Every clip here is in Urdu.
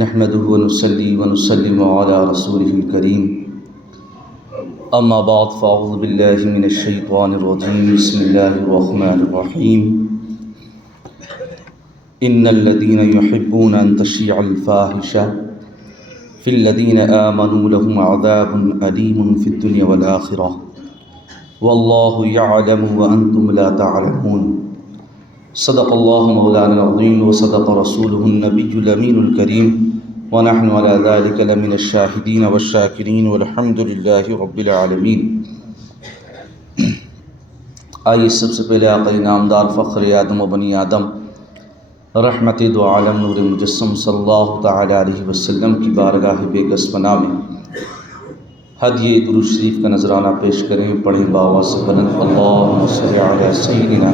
نحمده ونصلي ونسلم على رسوله الكريم اما بعد فاعوذ بالله من الشيطان الرجيم بسم الله الرحمن الرحيم ان الذين يحبون ان تشيع الفاحشة في الذين آمنوا لهم عذاب أليم في الدنيا والآخرة والله يعلم وأنتم لا تعلمون صدق الله مولانا العظيم وصدق رسوله النبي الأمين الكريم ونحن على ذلك لمن الشاهدين والشاكرين والحمد لله رب العالمين۔ آئیے سب سے پہلے آقا انعامدار فخر آدم و بنی آدم رحمت دو عالم نور مجسم صلی اللہ تعالی علیہ وسلم کی بارگاہ بے کس پناہ میں ہدیہ درود شریف کا نذرانہ پیش کریں۔ پڑھیں باوا سے بلند اللہم صلی علی سیدنا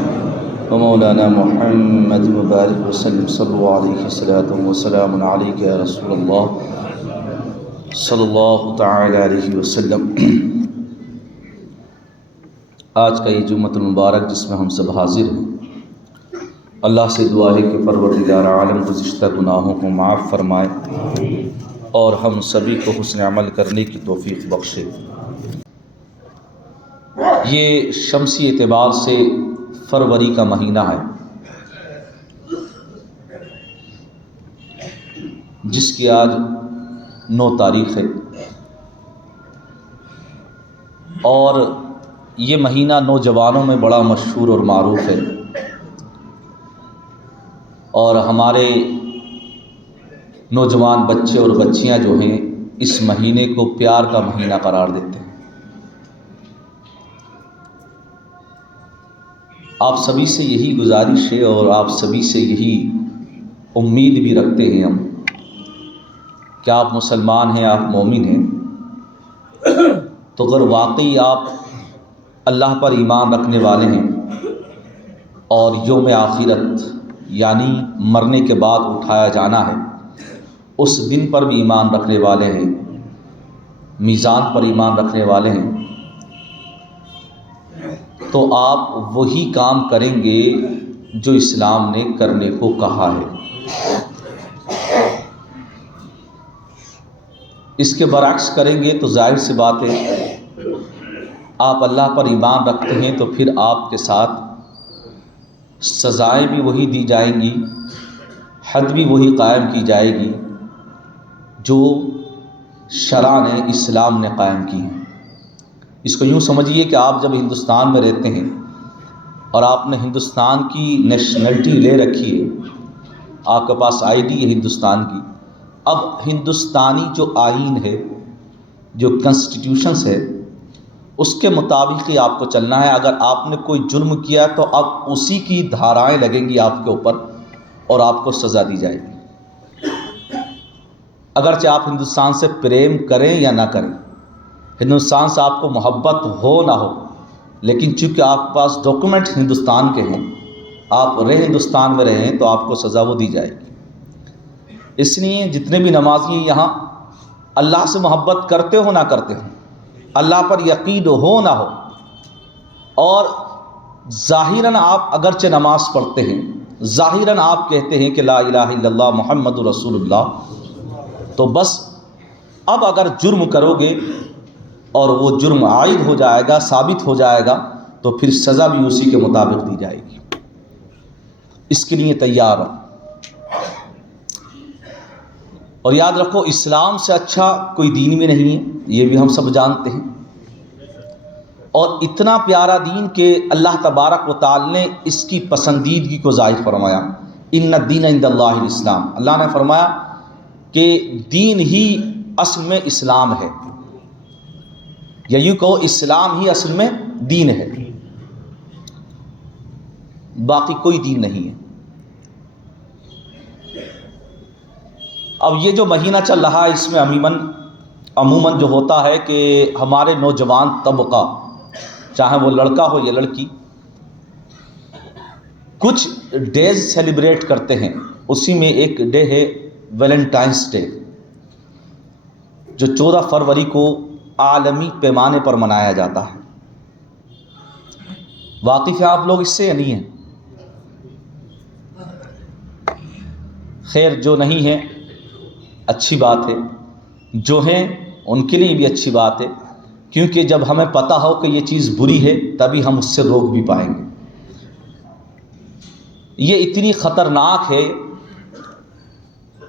و مولانا محمد مبارک وسلم صلو علیہ الصلاۃ والسلام علیک یا رسول اللہ صلی اللہ تعالی علیہ وسلم۔ آج کا یہ جمعۃ المبارک جس میں ہم سب حاضر ہیں، اللہ سے دعا ہے کہ پروردگار عالم گزشتہ گناہوں کو معاف فرمائے اور ہم سبھی کو حسن عمل کرنے کی توفیق بخشے۔ یہ شمسی اعتبار سے فروری کا مہینہ ہے جس کی آج 9 تاریخ ہے، اور یہ مہینہ نوجوانوں میں بڑا مشہور اور معروف ہے، اور ہمارے نوجوان بچے اور بچیاں جو ہیں اس مہینے کو پیار کا مہینہ قرار دیتے ہیں۔ آپ سبھی سے یہی گزارش ہے اور آپ سبھی سے یہی امید بھی رکھتے ہیں ہم کہ آپ مسلمان ہیں، آپ مومن ہیں، تو اگر واقعی آپ اللہ پر ایمان رکھنے والے ہیں اور یوم آخرت یعنی مرنے کے بعد اٹھایا جانا ہے اس دن پر بھی ایمان رکھنے والے ہیں، میزان پر ایمان رکھنے والے ہیں، تو آپ وہی کام کریں گے جو اسلام نے کرنے کو کہا ہے۔ اس کے برعکس کریں گے تو ظاہر سی بات ہے آپ اللہ پر ایمان رکھتے ہیں تو پھر آپ کے ساتھ سزائیں بھی وہی دی جائیں گی، حد بھی وہی قائم کی جائے گی جو شرع نے اسلام نے قائم کی ہے۔ اس کو یوں سمجھیے کہ آپ جب ہندوستان میں رہتے ہیں اور آپ نے ہندوستان کی نیشنلٹی لے رکھی ہے، آپ کے پاس آئی ڈی ہے ہندوستان کی، اب ہندوستانی جو آئین ہے، جو کنسٹیٹیوشنس ہے، اس کے مطابق ہی آپ کو چلنا ہے۔ اگر آپ نے کوئی جرم کیا تو اب اسی کی دھارائیں لگیں گی آپ کے اوپر اور آپ کو سزا دی جائے گی، اگرچہ آپ ہندوستان سے پریم کریں یا نہ کریں، ہندوستان سے آپ کو محبت ہو نہ ہو، لیکن چونکہ آپ کے پاس ڈاکومنٹ ہندوستان کے ہیں، آپ ہندوستان میں رہیں تو آپ کو سزا وہ دی جائے گی۔ اس لیے جتنے بھی نمازی ہیں یہاں اللہ سے محبت کرتے ہو نہ کرتے ہو، اللہ پر یقین ہو نہ ہو، اور ظاہراً آپ اگرچہ نماز پڑھتے ہیں، ظاہراً آپ کہتے ہیں کہ لا الہ الا اللہ محمد رسول اللہ، تو بس اب اگر جرم کرو گے اور وہ جرم عائد ہو جائے گا، ثابت ہو جائے گا، تو پھر سزا بھی اسی کے مطابق دی جائے گی۔ اس کے لیے تیار ہو، اور یاد رکھو اسلام سے اچھا کوئی دین بھی نہیں ہے، یہ بھی ہم سب جانتے ہیں، اور اتنا پیارا دین کہ اللہ تبارک و تعالی نے اس کی پسندیدگی کو ظاہر فرمایا۔ ان الدین عند اللہ الاسلام، اللہ نے فرمایا کہ دین ہی اصل میں اسلام ہے، یا یوں کہو اسلام ہی اصل میں دین ہے، باقی کوئی دین نہیں ہے۔ اب یہ جو مہینہ چل رہا ہے اس میں عموماً جو ہوتا ہے کہ ہمارے نوجوان طبقہ، چاہے وہ لڑکا ہو یا لڑکی، کچھ ڈیز سیلیبریٹ کرتے ہیں۔ اسی میں ایک ڈے ہے ویلنٹائنس ڈے، جو 14 فروری کو عالمی پیمانے پر منایا جاتا ہے۔ واقف ہیں آپ لوگ اس سے یا نہیں ہیں؟ خیر جو نہیں ہے اچھی بات ہے، جو ہیں ان کے لیے بھی اچھی بات ہے، کیونکہ جب ہمیں پتہ ہو کہ یہ چیز بری ہے تبھی ہم اس سے روک بھی پائیں گے۔ یہ اتنی خطرناک ہے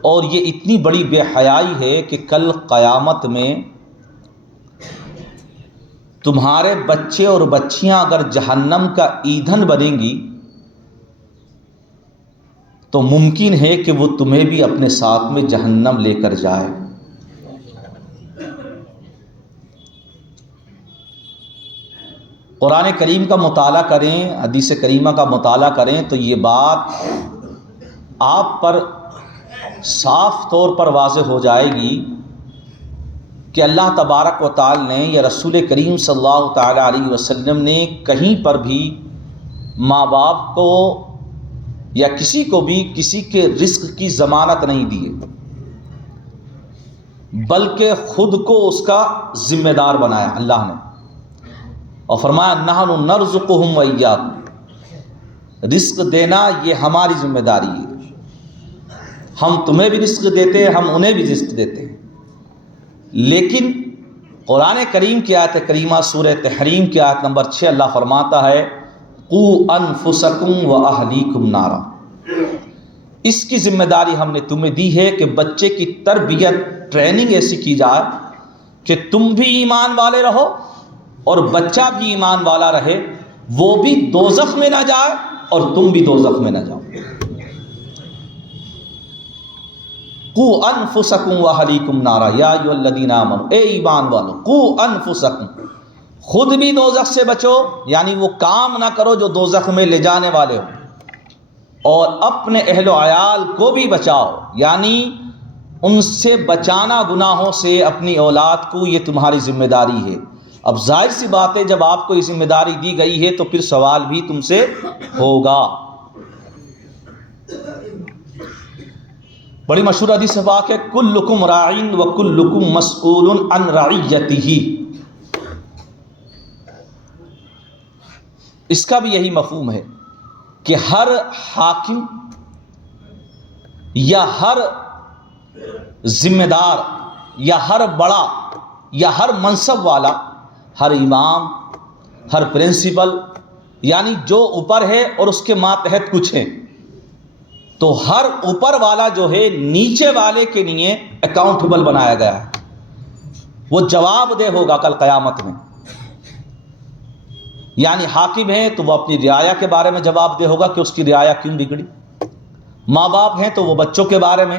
اور یہ اتنی بڑی بے حیائی ہے کہ کل قیامت میں تمہارے بچے اور بچیاں اگر جہنم کا ایندھن بنیں گی تو ممکن ہے کہ وہ تمہیں بھی اپنے ساتھ میں جہنم لے کر جائے۔ قرآن کریم کا مطالعہ کریں، حدیث کریمہ کا مطالعہ کریں تو یہ بات آپ پر صاف طور پر واضح ہو جائے گی کہ اللہ تبارک و تعالی نے یا رسول کریم صلی اللہ تعالی علیہ وسلم نے کہیں پر بھی ماں باپ کو یا کسی کو بھی کسی کے رزق کی ضمانت نہیں دی ہے، بلکہ خود کو اس کا ذمہ دار بنایا اللہ نے، اور فرمایا نحن نرزقہم وإیاکم، رزق دینا یہ ہماری ذمہ داری ہے، ہم تمہیں بھی رزق دیتے ہیں، ہم انہیں بھی رزق دیتے ہیں۔ لیکن قرآن کریم کی آیت کریمہ سورہ تحریم کی آیت نمبر 6 اللہ فرماتا ہے قوا انفسکم واہلیکم نارا، اس کی ذمہ داری ہم نے تمہیں دی ہے کہ بچے کی تربیت ٹریننگ ایسی کی جائے کہ تم بھی ایمان والے رہو اور بچہ بھی ایمان والا رہے، وہ بھی دوزخ میں نہ جائے اور تم بھی دوزخ میں نہ جاؤ۔ قوا انفسکم واہلیکم نارا یا ایھا الذین آمنوا، اے ایمان والو، قوا انفسکم، خود بھی دوزخ سے بچو، یعنی وہ کام نہ کرو جو دوزخ میں لے جانے والے ہو، اور اپنے اہل و عیال کو بھی بچاؤ، یعنی ان سے بچانا گناہوں سے اپنی اولاد کو، یہ تمہاری ذمہ داری ہے۔ اب ظاہر سی بات ہے جب آپ کو یہ ذمہ داری دی گئی ہے تو پھر سوال بھی تم سے ہوگا۔ بڑی مشہور حدیث پاک ہے کلکم راعٍ وکلکم مسئول عن رعیتہ، اس کا بھی یہی مفہوم ہے کہ ہر حاکم یا ہر ذمہ دار یا ہر بڑا یا ہر منصب والا، ہر امام، ہر پرنسپل، یعنی جو اوپر ہے اور اس کے ماتحت کچھ ہیں، تو ہر اوپر والا جو ہے نیچے والے کے لیے اکاؤنٹیبل بنایا گیا ہے، وہ جواب دہ ہوگا کل قیامت میں۔ یعنی حاکم ہے تو وہ اپنی رعایا کے بارے میں جواب دہ ہوگا کہ اس کی رعایا کیوں بگڑی، ماں باپ ہیں تو وہ بچوں کے بارے میں،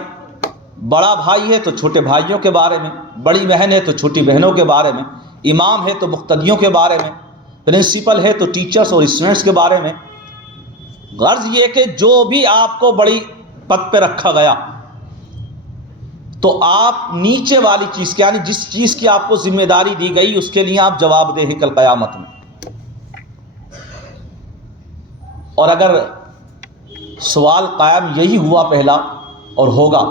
بڑا بھائی ہے تو چھوٹے بھائیوں کے بارے میں، بڑی بہن ہے تو چھوٹی بہنوں کے بارے میں، امام ہے تو مقتدیوں کے بارے میں، پرنسپل ہے تو ٹیچرز اور اسٹوڈنٹس کے بارے میں۔ غرض یہ کہ جو بھی آپ کو بڑی پد پہ رکھا گیا تو آپ نیچے والی چیز کی، یعنی جس چیز کی آپ کو ذمہ داری دی گئی اس کے لیے آپ جواب دہ ہیں کل قیامت میں۔ اور اگر سوال قائم یہی ہوا پہلا اور ہوگا،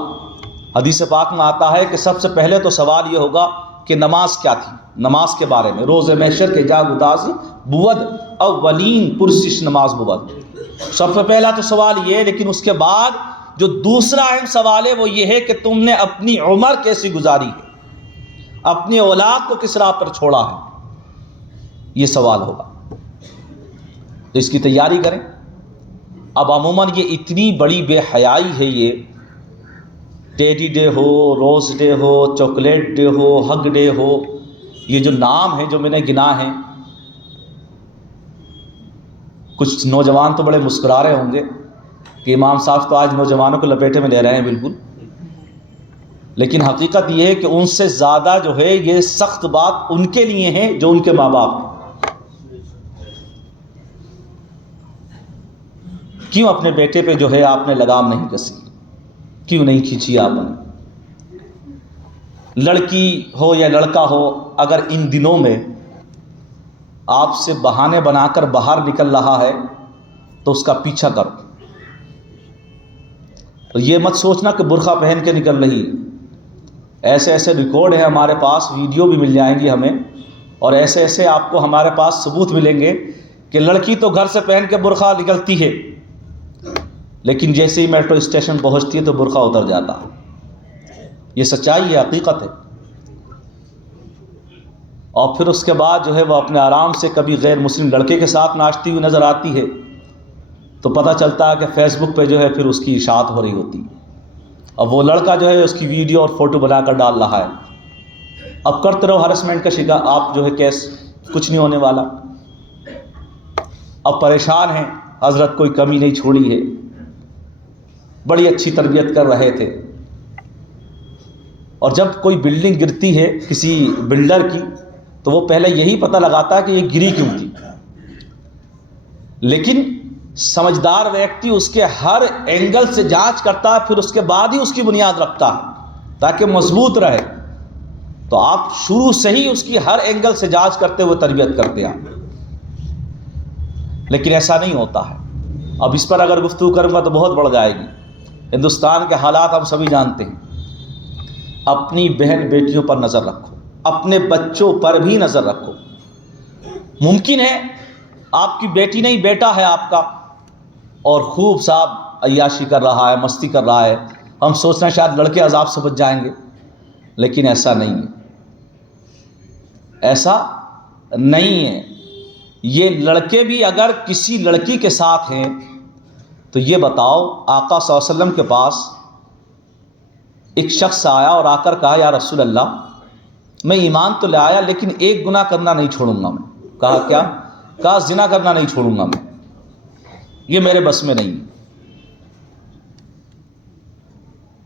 حدیث پاک میں آتا ہے کہ سب سے پہلے تو سوال یہ ہوگا کہ نماز کیا تھی، نماز کے بارے میں، روز محشر کے جاگ اداسی بود اولین پرسش نماز بود، سب سے پہلا تو سوال یہ ہے۔ لیکن اس کے بعد جو دوسرا اہم سوال ہے وہ یہ ہے کہ تم نے اپنی عمر کیسی گزاری ہے، اپنی اولاد کو کس راہ پر چھوڑا ہے، یہ سوال ہوگا، تو اس کی تیاری کریں۔ اب عموماً یہ اتنی بڑی بے حیائی ہے، یہ ٹیڈی ڈے ہو، روز ڈے ہو، چاکلیٹ ڈے ہو، ہگ ڈے ہو، یہ جو نام ہیں جو میں نے گنا ہیں، کچھ نوجوان تو بڑے مسکرا رہے ہوں گے کہ امام صاحب تو آج نوجوانوں کو لپیٹے میں لے رہے ہیں، بالکل، لیکن حقیقت یہ ہے کہ ان سے زیادہ جو ہے یہ سخت بات ان کے لیے ہے جو ان کے ماں باپ ہیں۔ کیوں اپنے بیٹے پہ جو ہے آپ نے لگام نہیں کسی، کیوں نہیں کھینچی آپ نے؟ لڑکی ہو یا لڑکا ہو، اگر ان دنوں میں آپ سے بہانے بنا کر باہر نکل رہا ہے تو اس کا پیچھا کرو، اور یہ مت سوچنا کہ برقع پہن کے نکل رہی ہے۔ ایسے ایسے ریکارڈ ہیں ہمارے پاس، ویڈیو بھی مل جائیں گی ہمیں، اور ایسے ایسے آپ کو ہمارے پاس ثبوت ملیں گے کہ لڑکی تو گھر سے پہن کے برقع نکلتی ہے، لیکن جیسے ہی میٹرو اسٹیشن پہنچتی ہے تو برقع اتر جاتا ہے۔ یہ سچائی ہے، حقیقت ہے۔ اور پھر اس کے بعد جو ہے وہ اپنے آرام سے کبھی غیر مسلم لڑکے کے ساتھ ناچتی ہوئی نظر آتی ہے، تو پتہ چلتا ہے کہ فیس بک پہ جو ہے پھر اس کی اشاعت ہو رہی ہوتی ہے، اب وہ لڑکا جو ہے اس کی ویڈیو اور فوٹو بنا کر ڈال رہا ہے۔ اب کرتے رہو ہراسمنٹ کا شکار آپ جو ہے، کیس کچھ نہیں ہونے والا۔ اب پریشان ہیں، حضرت کوئی کمی نہیں چھوڑی ہے، بڑی اچھی تربیت کر رہے تھے، اور جب کوئی بلڈنگ گرتی ہے کسی بلڈر کی تو وہ پہلے یہی پتہ لگاتا ہے کہ یہ گری کیوں تھی، لیکن سمجھدار ویکتی اس کے ہر اینگل سے جانچ کرتا ہے، پھر اس کے بعد ہی اس کی بنیاد رکھتا ہے تاکہ مضبوط رہے۔ تو آپ شروع سے ہی اس کی ہر اینگل سے جانچ کرتے ہوئے تربیت کرتے ہیں، لیکن ایسا نہیں ہوتا ہے۔ اب اس پر اگر گفتگو کروں گا تو بہت بڑھ جائے گی۔ ہندوستان کے حالات ہم سبھی جانتے ہیں۔ اپنی بہن بیٹیوں پر نظر رکھو، اپنے بچوں پر بھی نظر رکھو۔ ممکن ہے آپ کی بیٹی نہیں، بیٹا ہے آپ کا، اور خوب صاحب عیاشی کر رہا ہے، مستی کر رہا ہے، ہم سوچ رہے ہیں شاید لڑکے عذاب سے بچ جائیں گے، لیکن ایسا نہیں ہے، ایسا نہیں ہے۔ یہ لڑکے بھی اگر کسی لڑکی کے ساتھ ہیں تو یہ بتاؤ، آقا صلی اللہ علیہ وسلم کے پاس ایک شخص آیا اور آ کر کہا یا رسول اللہ میں ایمان تو لے آیا لیکن ایک گناہ کرنا نہیں چھوڑوں گا میں۔ کہا کیا؟ کہا زنا کرنا نہیں چھوڑوں گا میں، یہ میرے بس میں نہیں۔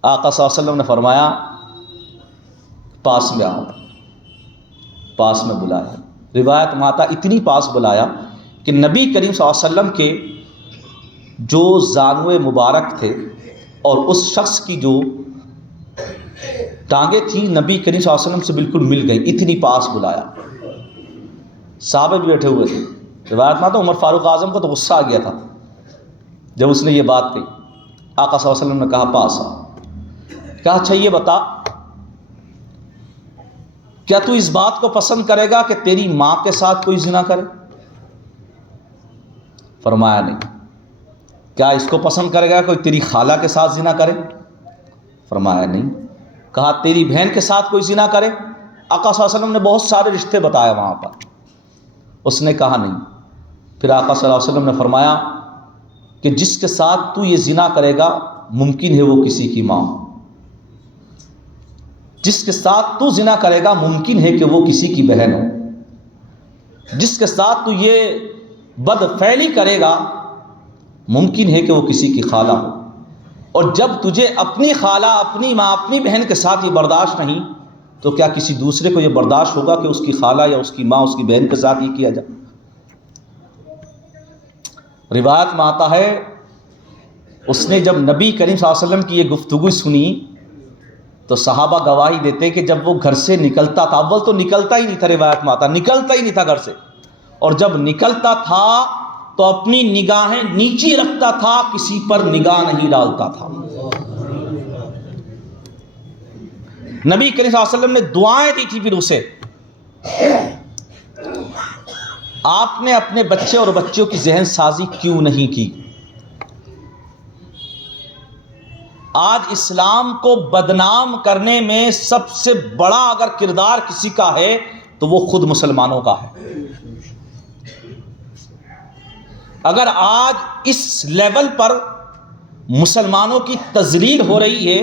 آقا صلی اللہ علیہ وسلم نے فرمایا پاس میں آؤ، پاس میں بلایا۔ روایت میں آتا اتنی پاس بلایا کہ نبی کریم صلی اللہ علیہ وسلم کے جو زانوے مبارک تھے اور اس شخص کی جو ٹانگیں تھیں نبی کریم صلی اللہ علیہ وسلم سے بالکل مل گئی، اتنی پاس بلایا۔ صحابہ بھی بیٹھے ہوئے تھے۔ روایت میں آتا عمر فاروق اعظم کو تو غصہ آ گیا تھا جب اس نے یہ بات کہی۔ آقا صلی اللہ علیہ وسلم نے کہا پاس آ۔ کہا اچھا یہ بتا، کیا تو اس بات کو پسند کرے گا کہ تیری ماں کے ساتھ کوئی زنا کرے؟ فرمایا نہیں۔ کیا اس کو پسند کرے گا کوئی تیری خالہ کے ساتھ زنا کرے؟ فرمایا نہیں۔ کہا تیری بہن کے ساتھ کوئی زنا کرے؟ آقا صلی اللہ علیہ وسلم نے بہت سارے رشتے بتائے وہاں پر، اس نے کہا نہیں۔ پھر آقا صلی اللہ علیہ وسلم نے فرمایا کہ جس کے ساتھ تو یہ زنا کرے گا ممکن ہے وہ کسی کی ماں ہو، جس کے ساتھ تو زنا کرے گا ممکن ہے کہ وہ کسی کی بہن ہو، جس کے ساتھ تو یہ بدفعلی کرے گا ممکن ہے کہ وہ کسی کی خالہ ہو، اور جب تجھے اپنی خالہ، اپنی ماں، اپنی بہن کے ساتھ یہ برداشت نہیں تو کیا کسی دوسرے کو یہ برداشت ہوگا کہ اس کی خالہ یا اس کی ماں، اس کی بہن کے ساتھ یہ کیا جائے؟ روایت میں آتا ہے اس نے جب نبی کریم صلی اللہ علیہ وسلم کی یہ گفتگو سنی تو صحابہ گواہی دیتے کہ جب وہ گھر سے نکلتا تھا، اول تو نکلتا ہی نہیں تھا، روایت میں آتا نکلتا ہی نہیں تھا گھر سے، اور جب نکلتا تھا تو اپنی نگاہیں نیچی رکھتا تھا، کسی پر نگاہ نہیں ڈالتا تھا۔ نبی کریم صلی اللہ علیہ وسلم نے دعائیں دی تھی پھر اسے۔ آپ نے اپنے بچے اور بچوں کی ذہن سازی کیوں نہیں کی؟ آج اسلام کو بدنام کرنے میں سب سے بڑا اگر کردار کسی کا ہے تو وہ خود مسلمانوں کا ہے۔ اگر آج اس لیول پر مسلمانوں کی تذلیل ہو رہی ہے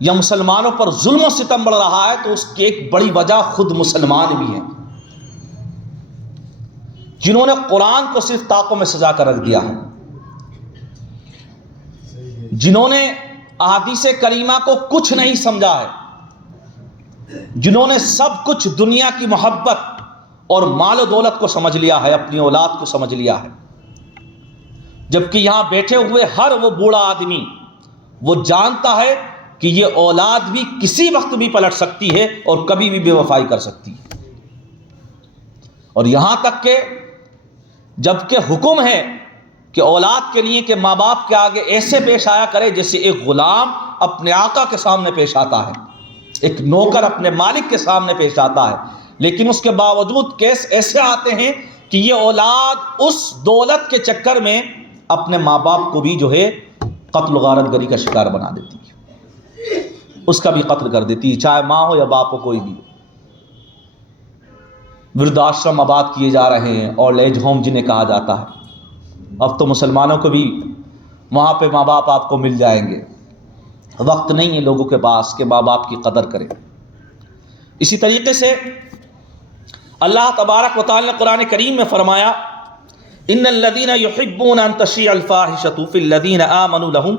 یا مسلمانوں پر ظلم و ستم بڑھ رہا ہے تو اس کی ایک بڑی وجہ خود مسلمان بھی ہیں، جنہوں نے قرآن کو صرف طاقوں میں سجا کر رکھ دیا ہے، جنہوں نے احادیث کریمہ کو کچھ نہیں سمجھا ہے، جنہوں نے سب کچھ دنیا کی محبت اور مال و دولت کو سمجھ لیا ہے، اپنی اولاد کو سمجھ لیا ہے، جبکہ یہاں بیٹھے ہوئے ہر وہ بوڑھا آدمی وہ جانتا ہے کہ یہ اولاد بھی کسی وقت بھی پلٹ سکتی ہے اور کبھی بھی بے وفائی کر سکتی ہے، اور یہاں تک کہ جبکہ حکم ہے کہ اولاد کے لیے کہ ماں باپ کے آگے ایسے پیش آیا کرے جیسے ایک غلام اپنے آقا کے سامنے پیش آتا ہے، ایک نوکر اپنے مالک کے سامنے پیش آتا ہے، لیکن اس کے باوجود کیس ایسے آتے ہیں کہ یہ اولاد اس دولت کے چکر میں اپنے ماں باپ کو بھی جو ہے قتل و غارت گری کا شکار بنا دیتی ہے۔ اس کا بھی قتل کر دیتی ہے، چاہے ماں ہو یا باپ ہو، کوئی بھی ہو۔ وردھاشرم آباد کیے جا رہے ہیں، اولڈ ایج ہوم جنہیں کہا جاتا ہے۔ اب تو مسلمانوں کو بھی وہاں پہ ماں باپ آپ کو مل جائیں گے، وقت نہیں ہے لوگوں کے پاس کہ ماں باپ کی قدر کریں۔ اسی طریقے سے اللہ تبارک و تعالی نے قرآن کریم میں فرمایا ان الذین یحبون ان تشیع الفاحشۃ فی الذین آمنوا لہم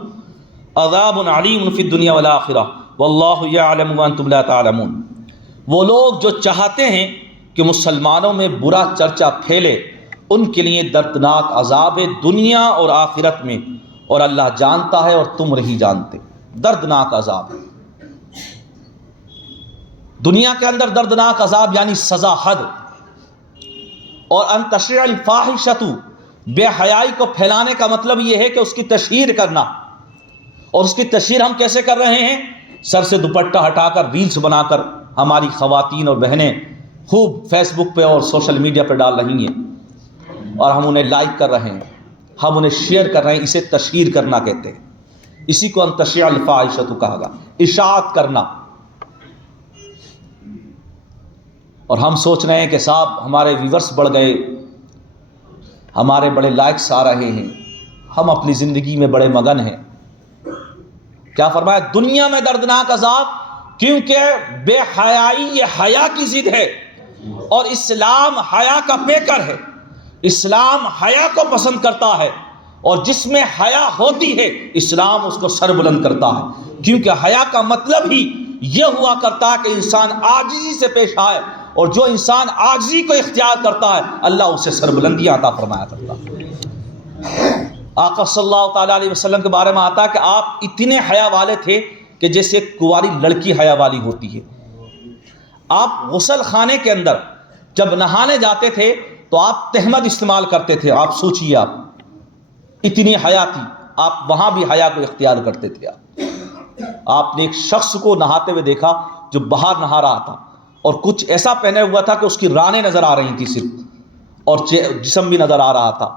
عذاب علیم فی الدنیا والآخرہ واللہ یعلم وانتم لا تعلمون۔ وہ لوگ جو چاہتے ہیں کہ مسلمانوں میں برا چرچا پھیلے، ان کے لیے دردناک عذاب ہے دنیا اور آخرت میں، اور اللہ جانتا ہے اور تم نہیں جانتے۔ دردناک عذاب ہے دنیا کے اندر، دردناک عذاب یعنی سزا حد۔ اور ان تشیع الفاحشۃ، بے حیائی کو پھیلانے کا مطلب یہ ہے کہ اس کی تشہیر کرنا، اور اس کی تشہیر ہم کیسے کر رہے ہیں؟ سر سے دوپٹہ ہٹا کر ریلز بنا کر ہماری خواتین اور بہنیں خوب فیس بک پہ اور سوشل میڈیا پہ ڈال رہی ہیں، اور ہم انہیں لائک کر رہے ہیں، ہم انہیں شیئر کر رہے ہیں۔ اسے تشہیر کرنا کہتے ہیں، اسی کو ان تشیع الفاحشۃ کہا گا، اشاعت کرنا۔ اور ہم سوچ رہے ہیں کہ صاحب ہمارے ویورز بڑھ گئے، ہمارے بڑے لائکس آ رہے ہیں، ہم اپنی زندگی میں بڑے مگن ہیں۔ کیا فرمایا؟ دنیا میں دردناک عذاب، کیونکہ بے حیائی یہ حیا کی ضد ہے، اور اسلام حیا کا پیکر ہے۔ اسلام حیا کو پسند کرتا ہے، اور جس میں حیا ہوتی ہے اسلام اس کو سر بلند کرتا ہے، کیونکہ حیا کا مطلب ہی یہ ہوا کرتا ہے کہ انسان عاجزی سے پیش آئے، اور جو انسان عاجزی کو اختیار کرتا ہے اللہ اسے سربلندی عطا فرمایا کرتا ہے۔ آقا صلی اللہ تعالیٰ علیہ وسلم کے بارے میں آتا ہے کہ آپ اتنے حیا والے تھے کہ جیسے ایک کنواری لڑکی حیا والی ہوتی ہے۔ آپ غسل خانے کے اندر جب نہانے جاتے تھے تو آپ تہمد استعمال کرتے تھے۔ آپ سوچئے، آپ اتنی حیا تھی، آپ وہاں بھی حیا کو اختیار کرتے تھے۔ آپ نے ایک شخص کو نہاتے ہوئے دیکھا جو باہر نہا رہا تھا، اور کچھ ایسا پہنے ہوا تھا کہ اس کی رانیں نظر آ رہی تھی صرف، اور جسم بھی نظر آ رہا تھا۔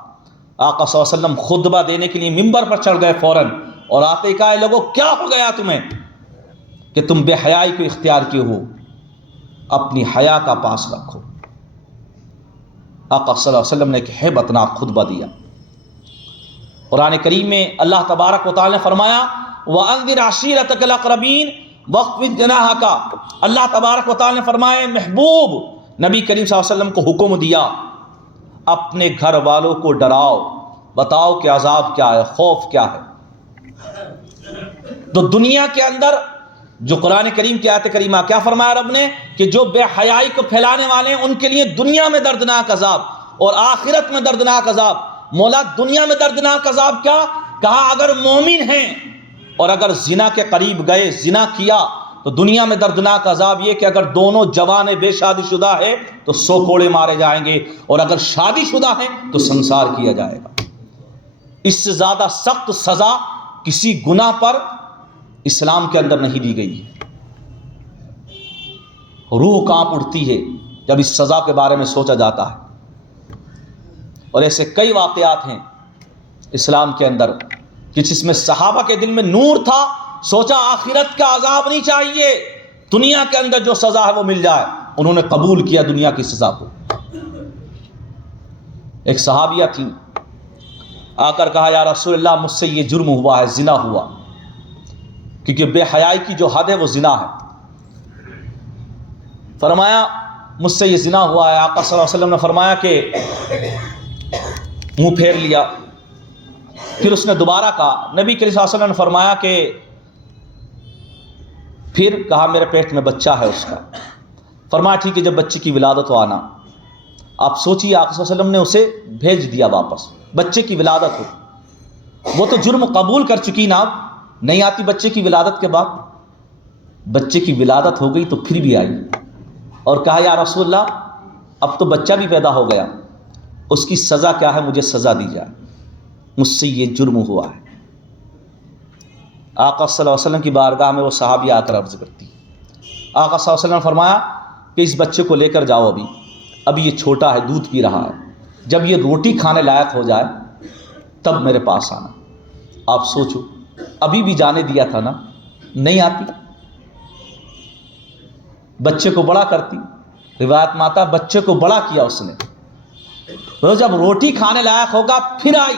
آقا صلی اللہ علیہ وسلم خطبہ دینے کے لیے ممبر پر چڑھ گئے فوراً، اور آتے ہی کہا لوگوں کیا ہو گیا تمہیں کہ تم بے حیائی کو اختیار کیے ہو؟ اپنی حیا کا پاس رکھو۔ آقا صلی اللہ علیہ وسلم نے ایک ہیبت ناک خطبہ دیا۔ قرآن کریم میں اللہ تبارک و تعالی نے فرمایا وَأَنذِرْ عَشِيرَتَكَ الْأَقْرَبِينَ وَاخْفِضْ جَنَاحَكَ۔ اللہ تبارک و تعالی نے فرمایا محبوب نبی کریم صلی اللہ علیہ وسلم کو حکم دیا اپنے گھر والوں کو ڈراؤ، بتاؤ کہ عذاب کیا ہے، خوف کیا ہے۔ تو دنیا کے اندر جو قرآن کریم کی آیت کریمہ کیا فرمایا رب نے کہ جو بے حیائی کو پھیلانے والے ہیں ان کے لیے دنیا میں دردناک عذاب اور آخرت میں دردناک عذاب۔ مولا دنیا میں دردناک عذاب کیا کہا؟ اگر مومن ہیں اور اگر زنا کے قریب گئے، زنا کیا، تو دنیا میں دردناک عذاب یہ کہ اگر دونوں جوان بے شادی شدہ ہے تو 100 کوڑے مارے جائیں گے، اور اگر شادی شدہ ہیں تو سنسار کیا جائے گا۔ اس سے زیادہ سخت سزا کسی گناہ پر اسلام کے اندر نہیں دی گئی ہے۔ روح کانپ اٹھتی ہے جب اس سزا کے بارے میں سوچا جاتا ہے۔ اور ایسے کئی واقعات ہیں اسلام کے اندر کہ جس میں صحابہ کے دل میں نور تھا، سوچا آخرت کا عذاب نہیں چاہیے، دنیا کے اندر جو سزا ہے وہ مل جائے، انہوں نے قبول کیا دنیا کی سزا کو۔ ایک صحابیہ تھی، آ کر کہا یا رسول اللہ مجھ سے یہ جرم ہوا ہے، زنا ہوا، کیونکہ بے حیائی کی جو حد ہے وہ زنا ہے۔ فرمایا مجھ سے یہ زنا ہوا ہے۔ آقا صلی اللہ علیہ وسلم نے فرمایا کہ منہ پھیر لیا۔ پھر اس نے دوبارہ کہا، نبی کریم صلی اللہ علیہ وسلم نے فرمایا کہ پھر کہا میرے پیٹ میں بچہ ہے اس کا۔ فرمایا ٹھیک ہے، جب بچے کی ولادت ہو آنا۔ آپ سوچیے آقا صلی اللہ علیہ وسلم نے اسے بھیج دیا واپس، بچے کی ولادت ہو، وہ تو جرم قبول کر چکی نا، اب نہیں آتی بچے کی ولادت کے بعد۔ بچے کی ولادت ہو گئی تو پھر بھی آئی اور کہا یا رسول اللہ اب تو بچہ بھی پیدا ہو گیا، اس کی سزا کیا ہے، مجھے سزا دی جائے، مجھ سے یہ جرم ہوا ہے۔ آقا صلی اللہ علیہ وسلم کی بارگاہ میں وہ صحابی آ کر عرض کرتی، آقا صلی اللہ علیہ وسلم نے فرمایا کہ اس بچے کو لے کر جاؤ، ابھی یہ چھوٹا ہے، دودھ پی رہا ہے، جب یہ روٹی کھانے لائق ہو جائے تب میرے پاس آنا۔ آپ سوچو، ابھی بھی جانے دیا تھا نا، نہیں آتی، بچے کو بڑا کرتی. روایت میں آتا بچے کو بڑا کیا اس نے. وہ جب روٹی کھانے لائق ہوگا پھر آئی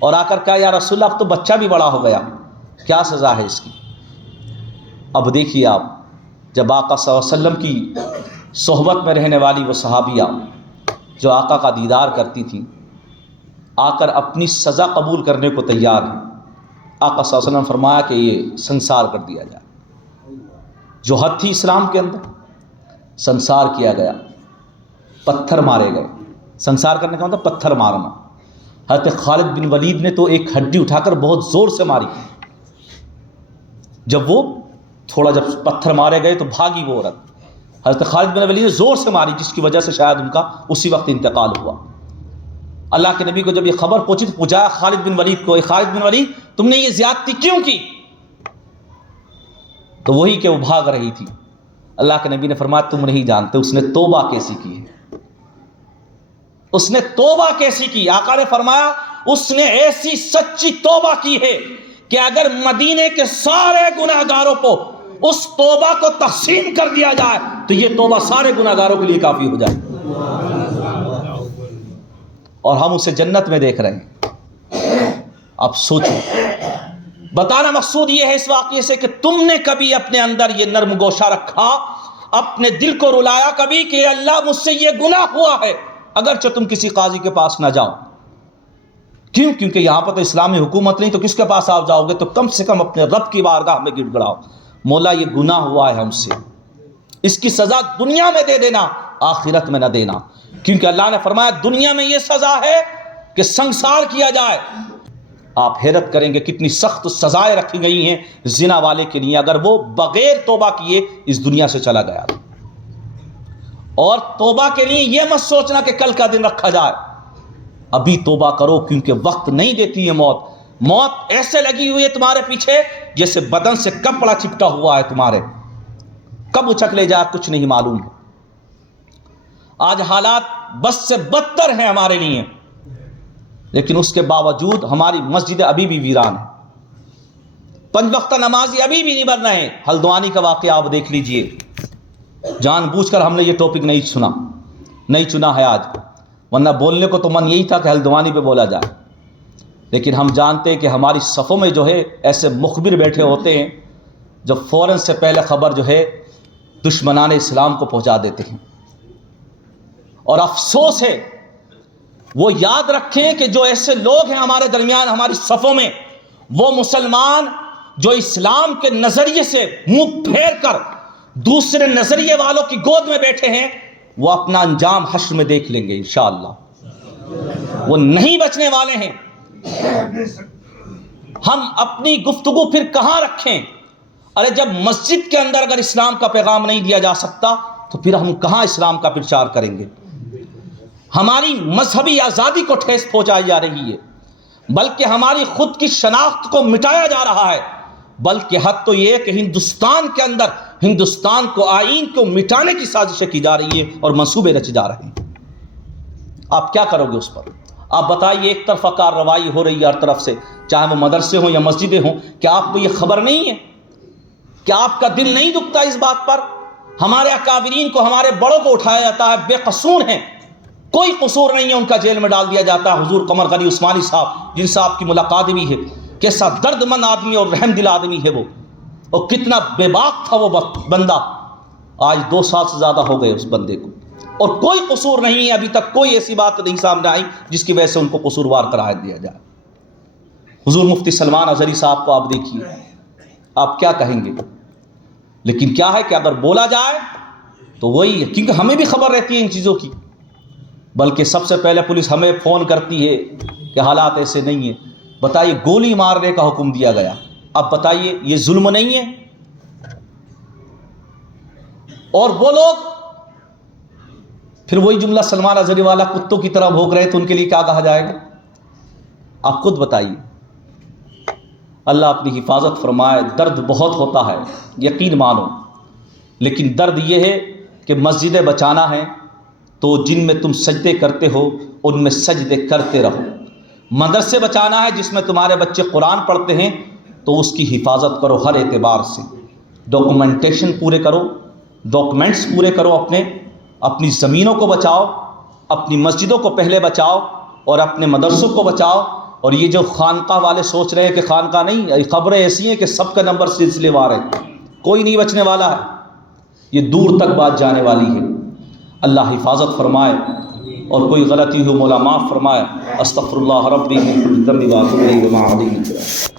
اور آ کر کہا یا رسول اللہ اب تو بچہ بھی بڑا ہو گیا, کیا سزا ہے اس کی؟ اب دیکھیے آپ, جب آقا صلی اللہ علیہ وسلم کی صحبت میں رہنے والی وہ صحابیہ جو آقا کا دیدار کرتی تھیں, آ کر اپنی سزا قبول کرنے کو تیار ہیں. آقا صلی اللہ علیہ وسلم نے فرمایا کہ یہ سنسار کر دیا جائے. جو حد تھی اسلام کے اندر, سنسار کیا گیا, پتھر مارے گئے. سنسار کرنے کا مطلب پتھر مارنا. حضرت خالد بن ولید نے تو ایک ہڈی اٹھا کر بہت زور سے ماری. جب وہ تھوڑا جب پتھر مارے گئے تو بھاگی وہ عورت. حضرت خالد بن ولید نے زور سے ماری جس کی وجہ سے شاید ان کا اسی وقت انتقال ہوا. اللہ کے نبی کو جب یہ خبر پہنچی تو پوچھا خالد بن ولید کو, خالد بن ولید تم نے یہ زیادتی کیوں کی؟ تو وہی کہ وہ بھاگ رہی تھی. اللہ کے نبی نے فرمایا تم نہیں جانتے اس نے توبہ کیسی کی ہے, اس نے توبہ کیسی کی. آقا نے فرمایا اس نے ایسی سچی توبہ کی ہے کہ اگر مدینے کے سارے گناہ گاروں کو اس توبہ کو تقسیم کر دیا جائے تو یہ توبہ سارے گناہ گاروں کے لیے کافی ہو جائے. اور ہم اسے جنت میں دیکھ رہے ہیں. اب سوچو, بتانا مقصود یہ ہے اس واقعے سے کہ تم نے کبھی اپنے اندر یہ نرم گوشہ رکھا, اپنے دل کو رلایا کبھی کہ اللہ مجھ سے یہ گناہ ہوا ہے, اگرچہ تم کسی قاضی کے پاس نہ جاؤ. کیوں؟ کیونکہ یہاں پر تو اسلامی حکومت نہیں, تو کس کے پاس آپ جاؤ گے؟ تو کم سے کم اپنے رب کی بارگاہ میں گڑ گڑاؤ, مولا یہ گناہ ہوا ہے ہم سے, اس کی سزا دنیا میں دے دینا, آخرت میں نہ دینا. کیونکہ اللہ نے فرمایا دنیا میں یہ سزا ہے کہ سنسار کیا جائے. آپ حیرت کریں گے کتنی سخت سزائیں رکھی گئی ہیں زنا والے کے لیے اگر وہ بغیر توبہ کیے اس دنیا سے چلا گیا. اور توبہ کے لیے یہ مت سوچنا کہ کل کا دن رکھا جائے, ابھی توبہ کرو کیونکہ وقت نہیں دیتی ہے موت. موت ایسے لگی ہوئی ہے تمہارے پیچھے جیسے بدن سے کپڑا چپٹا ہوا ہے تمہارے, کب اچک لے جائے کچھ نہیں معلوم ہے. آج حالات بس سے بدتر ہیں ہمارے لیے, لیکن اس کے باوجود ہماری مسجد ابھی بھی ویران ہے, 5 وقت نمازی ابھی بھی نہیں بن رہے ہیں. ہلدوانی کا واقعہ آپ دیکھ لیجئے, جان بوجھ کر ہم نے یہ ٹاپک نہیں چنا ہے آج, ورنہ بولنے کو تو من یہی تھا کہ ہلدوانی پہ بولا جائے. لیکن ہم جانتے ہیں کہ ہماری صفوں میں جو ہے ایسے مخبر بیٹھے ہوتے ہیں جو فوراً سے پہلے خبر جو ہے دشمنان اسلام کو پہنچا دیتے ہیں. اور افسوس ہے, وہ یاد رکھیں کہ جو ایسے لوگ ہیں ہمارے درمیان ہماری صفوں میں, وہ مسلمان جو اسلام کے نظریے سے منہ پھیر کر دوسرے نظریے والوں کی گود میں بیٹھے ہیں, وہ اپنا انجام حشر میں دیکھ لیں گے انشاءاللہ. وہ نہیں بچنے والے ہیں. ہم اپنی گفتگو پھر کہاں رکھیں؟ ارے جب مسجد کے اندر اگر اسلام کا پیغام نہیں دیا جا سکتا تو پھر ہم کہاں اسلام کا پرچار کریں گے؟ ہماری مذہبی آزادی کو ٹھیس پہنچائی جا رہی ہے, بلکہ ہماری خود کی شناخت کو مٹایا جا رہا ہے. بلکہ حد تو یہ کہ ہندوستان کے اندر ہندوستان کو, آئین کو مٹانے کی سازشیں کی جا رہی ہیں اور منصوبے رچے جا رہے ہیں. آپ کیا کرو گے اس پر؟ آپ بتائیے, ایک طرفہ کارروائی ہو رہی ہے ہر طرف سے, چاہے وہ مدرسے ہوں یا مسجدیں ہوں. کیا آپ کو یہ خبر نہیں ہے؟ کیا آپ کا دل نہیں دکھتا اس بات پر؟ ہمارے اکابرین کو, ہمارے بڑوں کو اٹھایا جاتا ہے, بے قصور ہیں, کوئی قصور نہیں ہے, ان کا جیل میں ڈال دیا جاتا ہے. حضور قمر غنی عثمانی صاحب جن سے آپ کی ملاقات بھی ہے, کیسا درد مند آدمی اور رحم دل آدمی ہے وہ, اور کتنا بے باک تھا وہ بندہ. آج 2 سال سے زیادہ ہو گئے اس بندے کو, اور کوئی قصور نہیں ہے. ابھی تک کوئی ایسی بات نہیں سامنے آئی جس کی وجہ سے ان کو قصوروار قرار دیا جائے. حضور مفتی سلمان اظہری صاحب کو آپ دیکھیے, آپ کیا کہیں گے؟ لیکن کیا ہے کہ اگر بولا جائے تو وہی ہے, کیونکہ ہمیں بھی خبر رہتی ہے ان چیزوں کی. بلکہ سب سے پہلے پولیس ہمیں فون کرتی ہے کہ حالات ایسے نہیں ہیں. بتائیے, گولی مارنے کا حکم دیا گیا, اب بتائیے یہ ظلم نہیں ہے؟ اور وہ لوگ پھر وہی جملہ سلمان اظہری والا, کتوں کی طرح بھونک رہے تو ان کے لیے کیا کہا جائے گا؟ آپ خود بتائیے. اللہ اپنی حفاظت فرمائے. درد بہت ہوتا ہے, یقین مانو, لیکن درد یہ ہے کہ مسجدیں بچانا ہے تو جن میں تم سجدے کرتے ہو ان میں سجدے کرتے رہو. مدرسے بچانا ہے جس میں تمہارے بچے قرآن پڑھتے ہیں تو اس کی حفاظت کرو ہر اعتبار سے. ڈاکومنٹیشن پورے کرو، ڈاکومنٹس پورے کرو، اپنی زمینوں کو بچاؤ، اپنی مسجدوں کو پہلے بچاؤ اور اپنے مدرسوں کو بچاؤ۔ اور یہ جو خانقاہ والے سوچ رہے ہیں کہ خانقاہ نہیں، قبریں ایسی ہیں کہ سب کا نمبر سلسلے وار ہے، کوئی نہیں بچنے والا ہے، یہ دور تک بات جانے والی ہے۔ اللہ حفاظت فرمائے، اور کوئی غلطی ہو مولا معاف فرمائے۔ استغفر اللہ ربی من کل ذنب واتوب الیہ وما علیہ۔